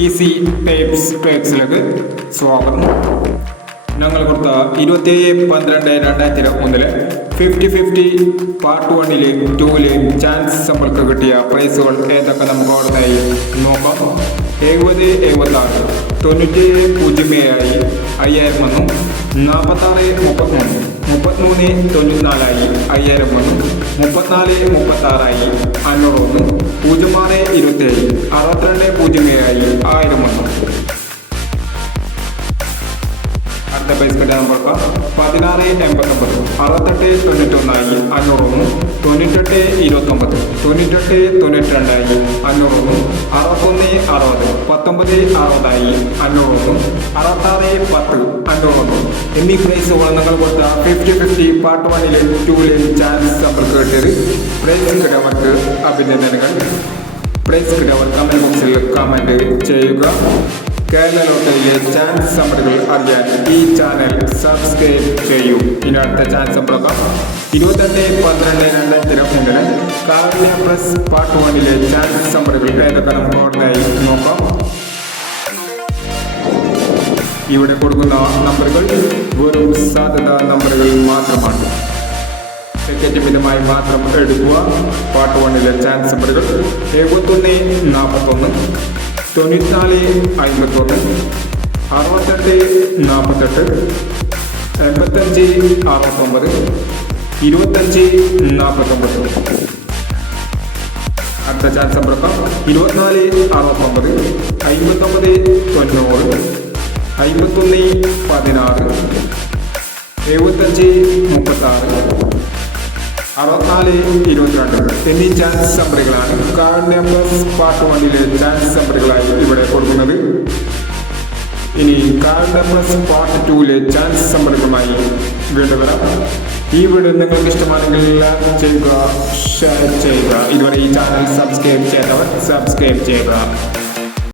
Easy tapes ടൈപ്സിലേക്ക് സ്വാഗതം. ഞങ്ങൾ കൊടുത്ത ഇരുപത്തേഴ് പന്ത്രണ്ട് രണ്ടായിരത്തി ഇരുപത്തിമൂന്നിൽ ഫിഫ്റ്റി ഫിഫ്റ്റി പാർട്ട് വണ്ണിൽ ടൂവിലെ ചാൻസ് നമ്മൾക്ക് കിട്ടിയ പ്രൈസുകൾ ഏതൊക്കെ നമുക്ക് അവിടുന്നായി നോക്കാം. എഴുപത് എഴുപത്താറ് തൊണ്ണൂറ്റി പൂജ്യം ഏഴായി അയ്യായിരം വന്നു. നാൽപ്പത്താറ് മുപ്പത്തിമൂന്ന് മുപ്പത്തിമൂന്ന് തൊണ്ണൂറ്റിനാലായി അയ്യായിരം വന്നു. മുപ്പത്തിനാല് മുപ്പത്താറായി അഞ്ഞൂറ് വന്നു. പൂജ്യം ആറ് ഇരുപത്തേഴ് അറുപത്തിരണ്ട് അടുത്ത പൈസ നമ്പർക്ക് പതിനാറ് എൺപത്തൊമ്പത് അറുപത്തെട്ട് തൊണ്ണൂറ്റൊന്നായി അഞ്ഞൂറൊന്ന് തൊണ്ണൂറ്റെട്ട് ഇരുപത്തൊമ്പത് തൊണ്ണൂറ്റെട്ട് തൊണ്ണൂറ്റി രണ്ടായി അഞ്ഞൂറൊന്ന് അറുപത്തൊന്ന് അറുപത് പത്തൊമ്പത് അറുപതായി അഞ്ഞൂറൊന്ന് അറുപത്താറ് പത്ത് അഞ്ഞൂറൊന്ന്. എന്നീ പ്രൈസുകൾ നിങ്ങൾ കൊടുത്ത ഫിഫ്റ്റി ഫിഫ്റ്റി പാർട്ട് വണ്ണിലെ ടൂവിലെ ചാൻസ് നമ്മൾക്ക് കിട്ടിയത് പ്രൈസ് നമുക്ക് അഭിനന്ദനങ്ങൾ. പ്രൈസ് കിട്ടിയവർ കമന്റ് ബോക്സിൽ കമന്റ് ചെയ്യുക. കേരള ലോട്ടറിയിലെ ചാൻസ് സമ്മറുകൾ അറിയാൻ ഈ ചാനൽ സബ്സ്ക്രൈബ് ചെയ്യൂ. ഇനി അടുത്ത ചാൻസ് സമ്മർക്കാം ഇരുപത്തെട്ട് പന്ത്രണ്ട് രണ്ടായിരത്തി ഇരുപത്തിരണ്ടിന് കാവ്യ പ്ലസ് പാർട്ട് വണ്ണിലെ ചാൻസ് നമ്പറുകൾ ഏതൊക്കെ നമുക്ക് നോക്കാം. ഇവിടെ കൊടുക്കുന്ന നമ്പറുകൾ വെറും സാധ്യത നമ്പറുകൾ മാത്രമാണ്. ടിക്കറ്റ് മിതമായി മാത്രം എടുക്കുക. പാർട്ട് വണ്ണിലെ ചാൻസ് നമ്പറുകൾ എഴുപത്തൊന്ന് നാൽപ്പത്തൊന്ന് തൊണ്ണൂറ്റിനാല് അമ്പത്തൊന്ന് അറുപത്തെട്ട് നാൽപ്പത്തെട്ട് എൺപത്തഞ്ച് അറുപത്തൊമ്പത് ഇരുപത്തഞ്ച് നാൽപ്പത്തൊമ്പത് അടുത്ത ചാൻസ് സമ്പർക്കം ഇരുപത്തിനാല് അറുപത്തൊമ്പത് അമ്പത്തൊമ്പത് തൊണ്ണൂറ് അമ്പത്തൊന്ന് പതിനാറ് എഴുപത്തഞ്ച് മുപ്പത്താറ്. അറുപത്തിനാല് ഇരുപത്തിരണ്ട് എന്നീ ചാൻസ് നമ്പറുകളാണ് കാർഡ് നമ്പേഴ്സ് പാർട്ട് വണ്ണിലെ ചാൻസ് നമ്പറുകളായി ഇവിടെ കൊടുക്കുന്നത്. ഇനി കാർഡ് നമ്പേഴ്സ് പാർട്ട് ടൂവിലെ ചാൻസ് നമ്പറുകളുമായി വീണ്ടും വരാം. ഈ വീഡിയോ നിങ്ങൾക്ക് ഇഷ്ടമാണെങ്കിൽ ലൈക്ക് ചെയ്യുക ഷെയർ ചെയ്യുക. ഇതുവരെ ഈ ചാനൽ സബ്സ്ക്രൈബ് ചെയ്യാത്തവർ സബ്സ്ക്രൈബ് ചെയ്യുക.